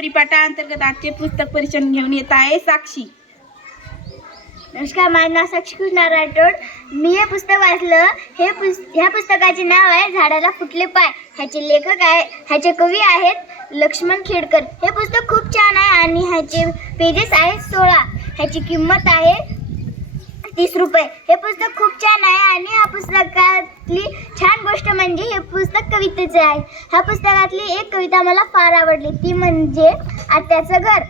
परिपाठाअंतर्गत आजचे पुस्तक परिचन घेऊन येत आहे साक्षी. नमस्कार माझं नाव साक्षी कृष्णा राठोड मी हे पुस्तक वाचलं. हे पुस्त ह्या पुस्तकाचे नाव आहे झाडाला फुटले पाय. ह्याचे लेखक आहे ह्याचे कवी आहेत लक्ष्मण खेडकर. हे पुस्तक खूप छान आहे आणि ह्याचे पेजेस आहेत सोळा. ह्याची किंमत आहे तीस रुपये. हे पुस्तक खूप छान आहे आणि ह्या पुस्तकातली छान गोष्ट म्हणजे हे पुस्तक कवितेचे आहे. ह्या पुस्तकातली एक कविता मला फार आवडली. ती म्हणजे आत्याचं घर.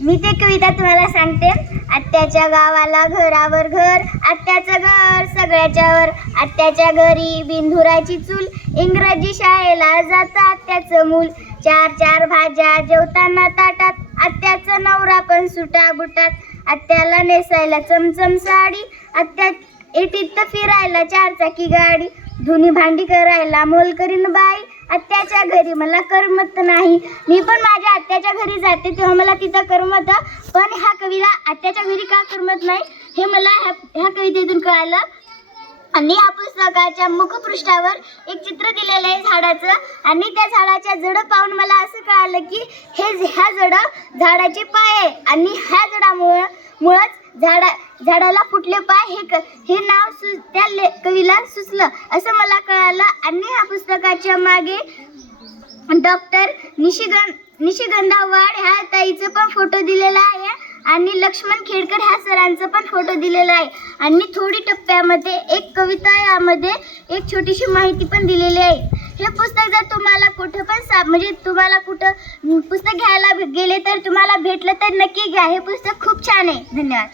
मी ते कविता तुम्हाला सांगते. आत्याच्या गावाला घरावर घर आत्याचं घर सगळ्याच्यावर. आत्याच्या घरी बिंधुराची चूल इंग्रजी शाळेला जातं आत्याचं मूल. चार चार भाज्या जेवताना ताटात आत्याचा नवरा पण सुटा बुटात. आत्याला नेसायला चमचम साडी. आत्या एटीत फिरायला चार चाकी गाडी. धुनी भांडी करायला मोलकरीन बाई. आत्याच्या घरी मला करमत नाही. मी पण माझ्या आत्याच्या घरी जाते तेव्हा मला तिथं करमत. पण ह्या कवीला आत्याच्या घरी का करमत नाही? हे मला ह्या ह्या कवितेतून कळालं. आणि या पुस्तकाच्या मुखपृष्ठावर एक चित्र दिलेलं आहे झाडाचं. आणि त्या झाडाच्या जड पाहून मला असं कळालं की हे ह्या जड झाडाचे पाय आहे. आणि ह्या जडामुळं मुळंच झाडा झाडाला फुटले पाय हे क हे नाव सु त्या ले कवीला सुचलं असं मला कळालं. आणि ह्या पुस्तकाच्या मागे डॉक्टर निशिगं निशिगंधा वाड ह्या ताईचं पण फोटो दिलेला आहे. लक्ष्मण खेडकर ह्या सरांचा पण फोटो दिलेला आहे. आणि थोडी टप्प्यामध्ये एक कविता यामध्ये एक छोटीशी माहिती पण दिलेली आहे. हे पुस्तक जर तुम्हाला कुठं पण सा म्हणजे तुम्हाला कुठं पुस्तक घ्यायला गेले तर तुम्हाला भेटलं तर नक्की घ्या. हे पुस्तक खूप छान आहे. धन्यवाद.